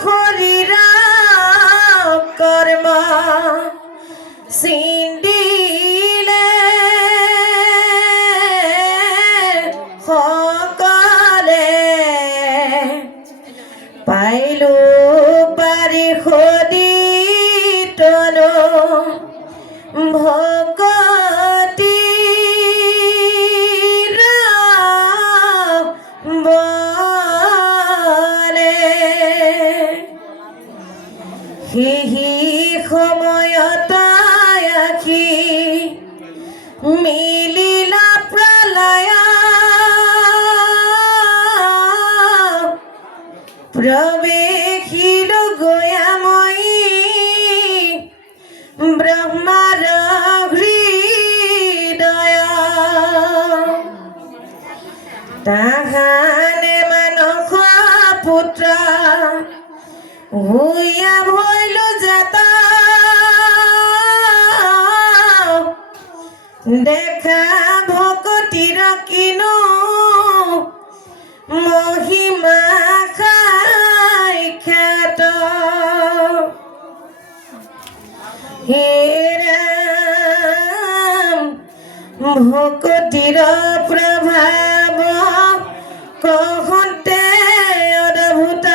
শৰীৰা কৰ্ম সিন্দিলে সকলে পাইলো পাৰি সদি তনো ভকতি হিহি সময়ত আখি মিলিলা প্ৰলয় প্ৰৱেশিল গয়াময়ী ব্ৰহ্মাৰ হৃদয় তাহানে মানস পুত্ৰ হুইয়া ভইল যাতা দেখা ভকতির কিনো মহিমা খাই খ্যাত হে রাম ভকতির প্রভাব কহতে অদ্ভুত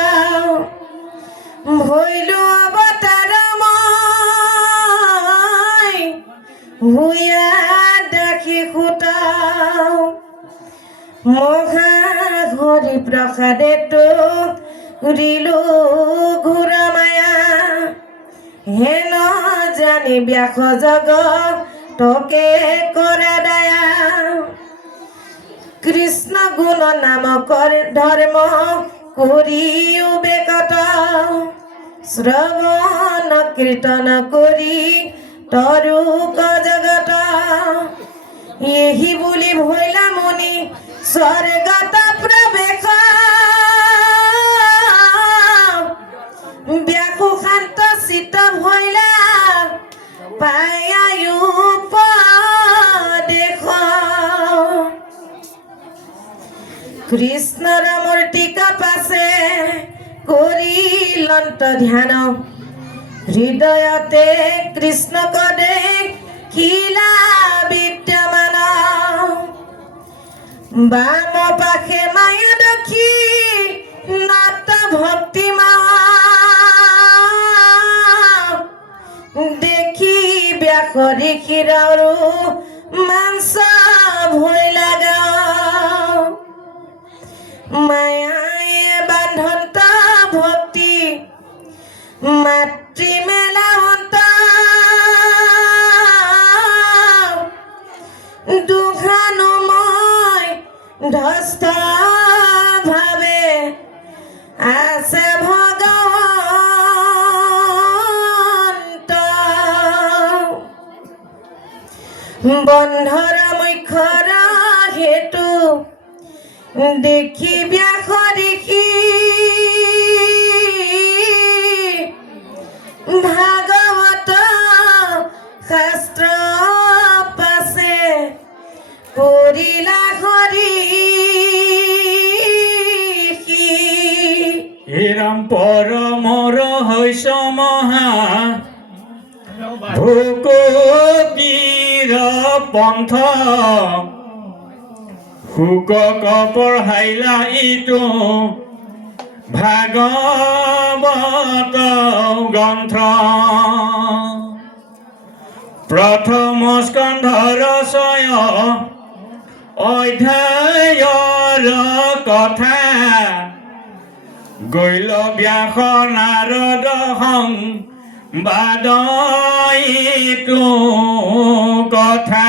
ভইল অবতারময় হুইয়া দেখি খুটাও মহা হরি প্রসাদে তো রিলো ঘোর মায়া হেন জানি ব্যাস জগ তোকে করে দয়া কৃষ্ণ গুণ নাম করে ধর্ম করিও বেকত শ্রবণ কীর্তন করি তরুক জগত এহি বুলি ভইলা মুনি স্বর্গত প্রবেশ ব্যাকু শান্ত চিত ভইলা পায়ায়ু দেখ কৃষ্ণ ৰামৰ টিকা পাছে কৰিলন্ত ধ্যান হৃদয়তে কৃষ্ণ কদে খিলা বিদ্যমান বাম পাশে মায়া দক্ষী নাট ভক্তিমা দেখি ব্যাস ঋষিৰো মাংস ভয় লাগা মায়ায়ে বান্ধন্ত ভক্তি মাতৃ মেলাৱন্ত দুখানুময় ধস্ত ভাৱে আছে ভগৱন্ত বন্ধৰ মুখ্যৰ হেতু দেখি ব্যাস ঋষি ভাগৱত শাস্ত্ৰ পাছে কৰিলা হৰি এৰাম পৰমৰ হৈছ মহা ভোকীৰ পন্থ শুক পঢ়াইলা ইটো ভাগৱত গ্ৰন্থ প্ৰথম স্কন্ধৰ 6 অধ্যায়ৰ কথা গৈল ব্যাস নাৰদ সংবাদ ইটো কথা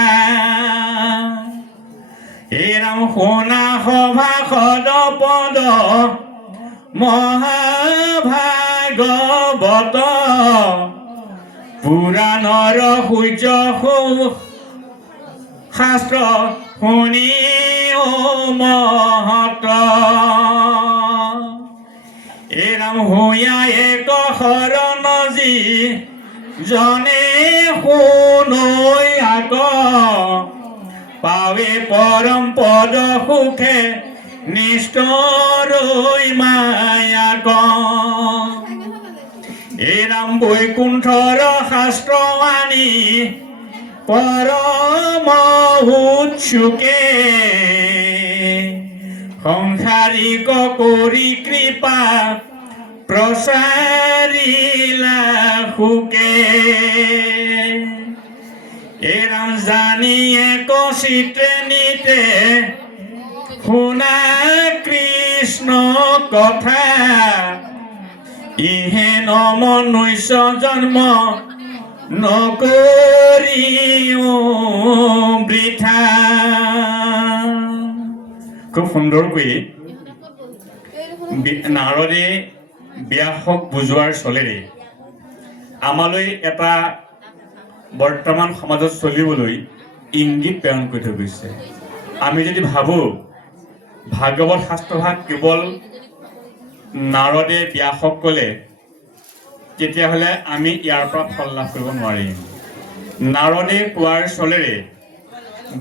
এৰাম শুনা সভাসদ পদ মহাভাগৱত পুৰাণৰ সূৰ্য শাস্ত্ৰ শুনি মহত এৰাম হুঁয়া এক শৰণ যি জনে শুনৈ আক পাৱে পৰম পদ সুখে নিষ্ঠৰৈ মায়াক এই নাম বৈকুণ্ঠৰ শাস্ত্ৰ আনি পৰম উৎসুকে সংসাৰিক কৰি কৃপা প্ৰচাৰিলা সুকে এই নাম জানি এক চিত্ৰে নিতে শুনা কৃষ্ণ কথা ইহে নমনুষ্য জন্ম নকৰিও বৃথা। খুব সুন্দৰকৈ নাৰদে ব্যাসক বুজোৱাৰ চলেৰে আমালৈ এটা বৰ্তমান সমাজত চলিবলৈ ইংগিত প্ৰেৰণ কৰি থৈ গৈছে। আমি যদি ভাবোঁ ভাগৱত শাস্ত্ৰভাগ কেৱল নাৰদে ব্যাসক ক'লে তেতিয়াহ'লে আমি ইয়াৰ পৰা ফল লাভ কৰিব নোৱাৰিম। নাৰদে কোৱাৰ চলেৰে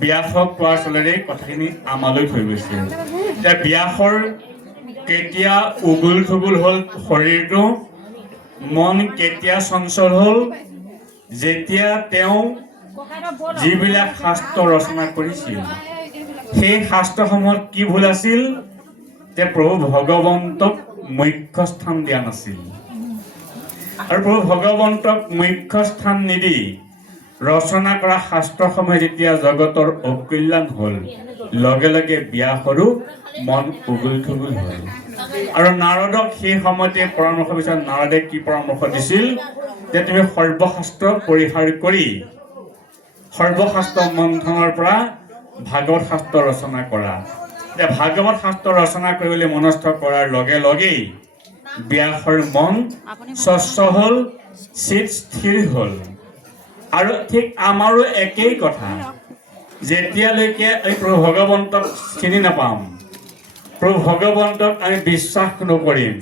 ব্যাসক কোৱাৰ চলেৰে কথাখিনি আমালৈ থৈ গৈছে। এতিয়া ব্যাসৰ কেতিয়া উগুল থুগুল হ'ল শৰীৰটো, মন কেতিয়া চঞ্চল হ'ল, যেতিয়া তেওঁ যিবিলাক শাস্ত্ৰ ৰচনা কৰিছিল সেই শাস্ত্ৰসমূহত কি ভুল আছিল যে প্ৰভু ভগৱন্তক মুখ্য স্থান দিয়া নাছিল। আৰু প্ৰভু ভগৱন্তক মুখ্য স্থান নিদি ৰচনা কৰা শাস্ত্ৰসমূহে যেতিয়া জগতৰ অকল্যাণ হ'ল, লগে লগে ব্যাসৰো মন উগুল থুগুল হ'ল। আৰু নাৰদক সেই সময়তে পৰামৰ্শ বিচাৰ নাৰদে কি পৰামৰ্শ দিছিল যে তুমি সৰ্বশাস্ত্ৰ পৰিহাৰ কৰি সৰ্বশাস্ত্ৰ মন্থনৰ পৰা ভাগৱত শাস্ত্ৰ ৰচনা কৰা। এতিয়া ভাগৱত শাস্ত্ৰ ৰচনা কৰিবলৈ মনস্থ কৰাৰ লগে লগেই ব্যাসৰ মন স্বচ্ছ হ'ল, চিত স্থিৰ হ'ল। আৰু ঠিক আমাৰো একেই কথা, যেতিয়ালৈকে এই প্ৰভু ভগৱন্তক চিনি নাপাম, প্ৰভু ভগৱন্তক আমি বিশ্বাস নকৰিম,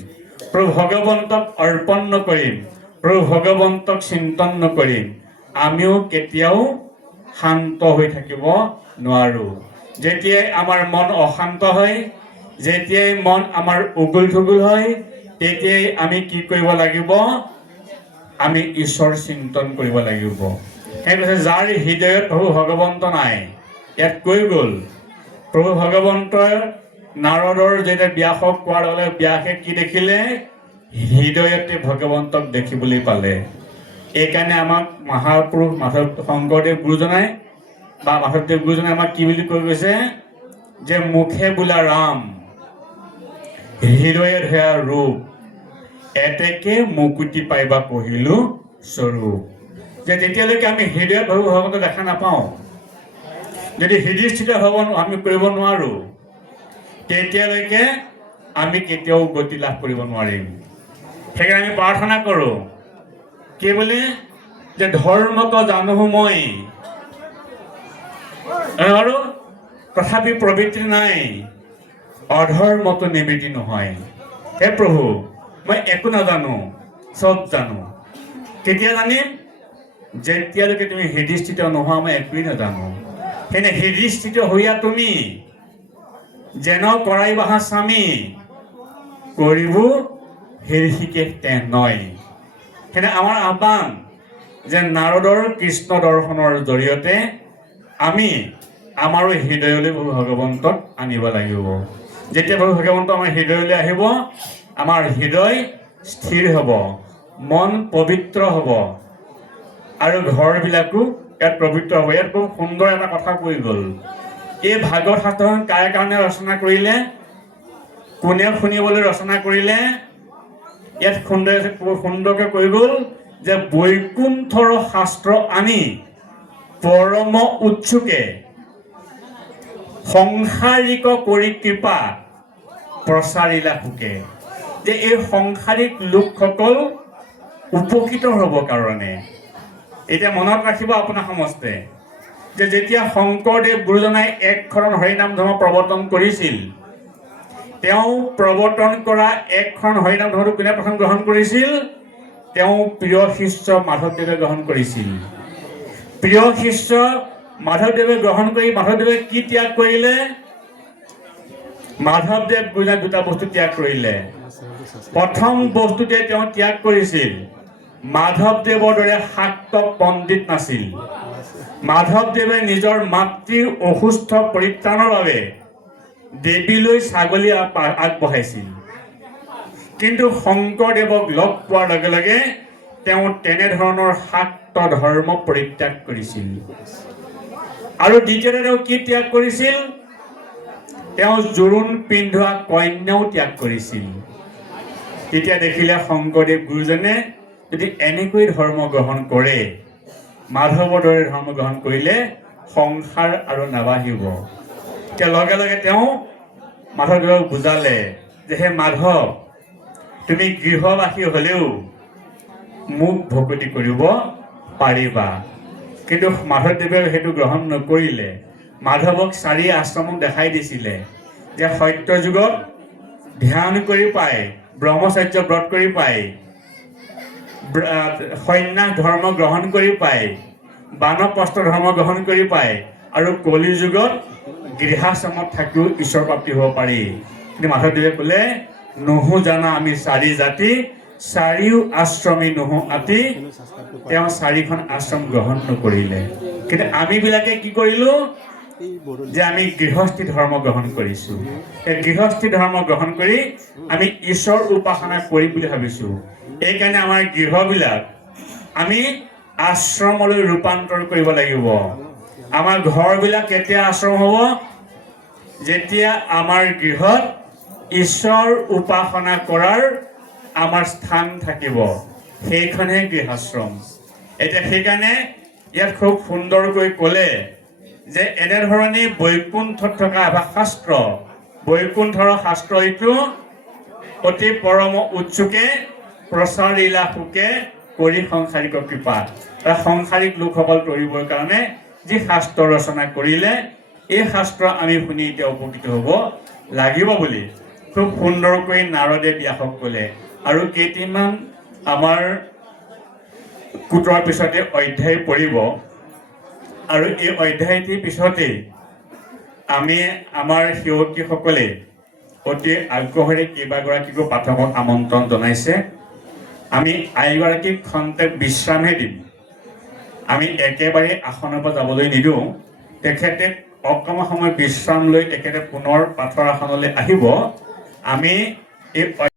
প্ৰভু ভগৱন্তক অৰ্পণ নকৰিম, প্ৰভু ভগৱন্তক চিন্তন নকৰিম, আমিও কেতিয়াও শান্ত হৈ থাকিব নোৱাৰোঁ। যেতিয়াই আমাৰ মন অশান্ত হয়, যেতিয়াই মন আমাৰ উগুল থুগুল হয়, তেতিয়াই আমি কি কৰিব লাগিব? আমি ঈশ্বৰ চিন্তন কৰিব লাগিব। সেই কৈছে যাৰ হৃদয়ত প্ৰভু ভগৱন্ত নাই, ইয়াত কৈ গ'ল প্ৰভু ভগৱন্তই নাৰদৰ যেতিয়া ব্যাসক কোৱাৰ লগে ব্যাসে কি দেখিলে? হৃদয়তে ভগৱন্তক দেখিবলৈ পালে। এইকাৰণে আমাক মহাপুৰুষ শংকৰদেৱ গুৰুজনাই বা মাধৱদেৱ গুৰুজনাই আমাক কি বুলি কৈ গৈছে যে মুখে বোলা ৰাম, হৃদয়ে ধৰা ৰূপ, এতেকে মুকুতি পাইবা পঢ়িলো স্বৰূপ। যে যেতিয়ালৈকে আমি হৃদয়ত প্ৰভু ভগৱন্তক দেখা নাপাওঁ, যদি হৃদয়স্থিত হ'ব আমি কৰিব নোৱাৰোঁ, তেতিয়ালৈকে আমি কেতিয়াও গতি লাভ কৰিব নোৱাৰিম। সেইকাৰণে আমি প্ৰাৰ্থনা কৰোঁ কি বুলি যে ধৰ্মক জানো মই আৰু তথাপি প্ৰবৃত্তি নাই, অধৰ্মতো নিবৃত্তি নহয়। হে প্ৰভু মই একো নাজানো, চব জানো। কেতিয়া জানিম? যেতিয়ালৈকে তুমি হৃদয়স্থিত নোহোৱা মই একোৱেই নাজানো। সেনে হৃদয়স্থিত হৈয়া তুমি যেন কৰাই বাহা স্বামী কৰিব হৃষিকেশ তে নয়। সেনে আমাৰ আহ্বান যে নাৰদৰ কৃষ্ণ দৰ্শনৰ জৰিয়তে আমি আমাৰো হৃদয়লৈ প্ৰভু ভগৱন্তক আনিব লাগিব। যেতিয়া প্ৰভু ভগৱন্ত আমাৰ হৃদয়লৈ আহিব, আমাৰ হৃদয় স্থিৰ হ'ব, মন পবিত্ৰ হ'ব আৰু ঘৰবিলাকো ইয়াত পবিত্ৰ হ'ব। ইয়াত খুব সুন্দৰ এটা কথা কৈ গ'ল। এই ভাগৱত শাস্ত্ৰখন কাৰ কাৰণে ৰচনা কৰিলে, কোনে শুনিবলৈ ৰচনা কৰিলে? ইয়াত সুন্দৰকৈ কৈ গ'ল যে বৈকুণ্ঠৰ শাস্ত্ৰ আনি পৰম উৎসুকে সংসাৰিক কৰি কৃপা প্ৰচাৰিলা সুকে। যে এই সংসাৰিক লোকসকল উপকৃত হ'বৰ কাৰণে এতিয়া মনত ৰাখিব আপোনাৰ সমস্তে যে যেতিয়া শংকৰদেৱ গুৰুজনাই একশৰণ হৰিনাম ধৰ্ম প্ৰৱৰ্তন কৰিছিল, তেওঁ প্ৰৱৰ্তন কৰা একশৰণ হৰিনাম ধৰ্মটো কোনে প্ৰথম গ্ৰহণ কৰিছিল? তেওঁ প্ৰিয় শিষ্য মাধৱদেৱে গ্ৰহণ কৰিছিল। প্ৰিয় শিষ্য মাধৱদেৱে গ্ৰহণ কৰি মাধৱদেৱে কি ত্যাগ কৰিলে? মাধৱদেৱ গুৰুজনাই দুটা বস্তু ত্যাগ কৰিলে। প্ৰথম বস্তুতে তেওঁ ত্যাগ কৰিছিল মাধৱদেৱৰ দৰে শাক্ত পণ্ডিত নাছিল। মাধৱদেৱে নিজৰ মাতৃৰ অসুস্থ পৰিত্ৰাণৰ বাবে দেৱীলৈ ছাগলী আগবঢ়াইছিল। কিন্তু শংকৰদেৱক লগ পোৱাৰ লগে লগে তেওঁ তেনেধৰণৰ শাক্ত ধৰ্ম পৰিত্যাগ কৰিছিল। আৰু দ্বিতীয়তে তেওঁ কি ত্যাগ কৰিছিল? তেওঁ জোৰোণ পিন্ধোৱা কন্যাও ত্যাগ কৰিছিল। তেতিয়া দেখিলে শংকৰদেৱ গুৰুজনে যদি এনেকৈ ধৰ্ম গ্ৰহণ কৰে, মাধৱৰ দৰে ধৰ্ম গ্ৰহণ কৰিলে সংসাৰ আৰু নাবাঢ়িব। তেতিয়া লগে লগে তেওঁ মাধৱদেৱক বুজালে যে হে মাধৱ, তুমি গৃহবাসী হলেও মোক ভকতি কৰিব পাৰিবা। কিন্তু মাধৱদেৱে সেইটো গ্ৰহণ নকৰিলে। মাধৱক 4 আশ্ৰমক দেখাই দিছিলে যে সত্য যুগত ধ্যান কৰি পায়, ব্ৰহ্মচৰ্য ব্ৰত কৰি পায়, সন্ন্যাস ধৰ্ম গ্ৰহণ কৰি পায়, বানপ্ৰস্থ ধৰ্ম গ্ৰহণ কৰি পায়, আৰু কলি যুগত গৃহাশ্ৰমত থাকিও ঈশ্বৰ প্ৰাপ্তি হ'ব পাৰি। কিন্তু মাধৱদেৱে ক'লে নহো জানা আমি 4 জাতি, 4 আশ্ৰমী নহো আতি। তেওঁ 4খন আশ্ৰম গ্ৰহণ নকৰিলে। কিন্তু আমিবিলাকে কি কৰিলো যে আমি গৃহস্থী ধৰ্ম গ্ৰহণ কৰিছো। এই গৃহস্থী ধৰ্ম গ্ৰহণ কৰি আমি ঈশ্বৰ উপাসনা কৰিম বুলি ভাবিছো। এইকাৰণে আমাৰ গৃহবিলাক আমি আশ্ৰমলৈ ৰূপান্তৰ কৰিব লাগিব। আমাৰ ঘৰবিলাক কেতিয়া আশ্ৰম হ'ব? যেতিয়া আমাৰ গৃহত ঈশ্বৰ উপাসনা কৰাৰ আমাৰ স্থান থাকিব, সেইখনহে গৃহাশ্ৰম। এতিয়া সেইকাৰণে ইয়াত খুব সুন্দৰকৈ ক'লে যে এনেধৰণে বৈকুণ্ঠত থকা শাস্ত্ৰ, বৈকুণ্ঠৰ শাস্ত্ৰ এইটো অতি পৰম উৎসুকে প্ৰচাৰিলা সুকে কৰি সংসাৰিক কৃপা। সংসাৰিক লোকসকল তৰিবৰ কাৰণে যি শাস্ত্ৰ ৰচনা কৰিলে, এই শাস্ত্ৰ আমি শুনি এতিয়া উপকৃত হ'ব লাগিব বুলি খুব সুন্দৰকৈ নাৰদে ব্যাসক ক'লে। আৰু কেইটিমান আমাৰ কুটৰ পিছতে অধ্যায় পৰিব, আৰু এই অধ্যায়টিৰ পিছতেই আমি আমাৰ সেৱকীসকলে অতি আগ্ৰহেৰে কেইবাগৰাকীকো পাঠকক আমন্ত্ৰণ জনাইছে। আমি আইগৰাকীক খন্তেক বিশ্ৰামহে দিম। আমি একেবাৰে আসনৰ পৰা যাবলৈ নিদিওঁ। তেখেতে অকণমান সময় বিশ্ৰাম লৈ তেখেতে পুনৰ পাঠৰ আসনলৈ আহিব। আমি এই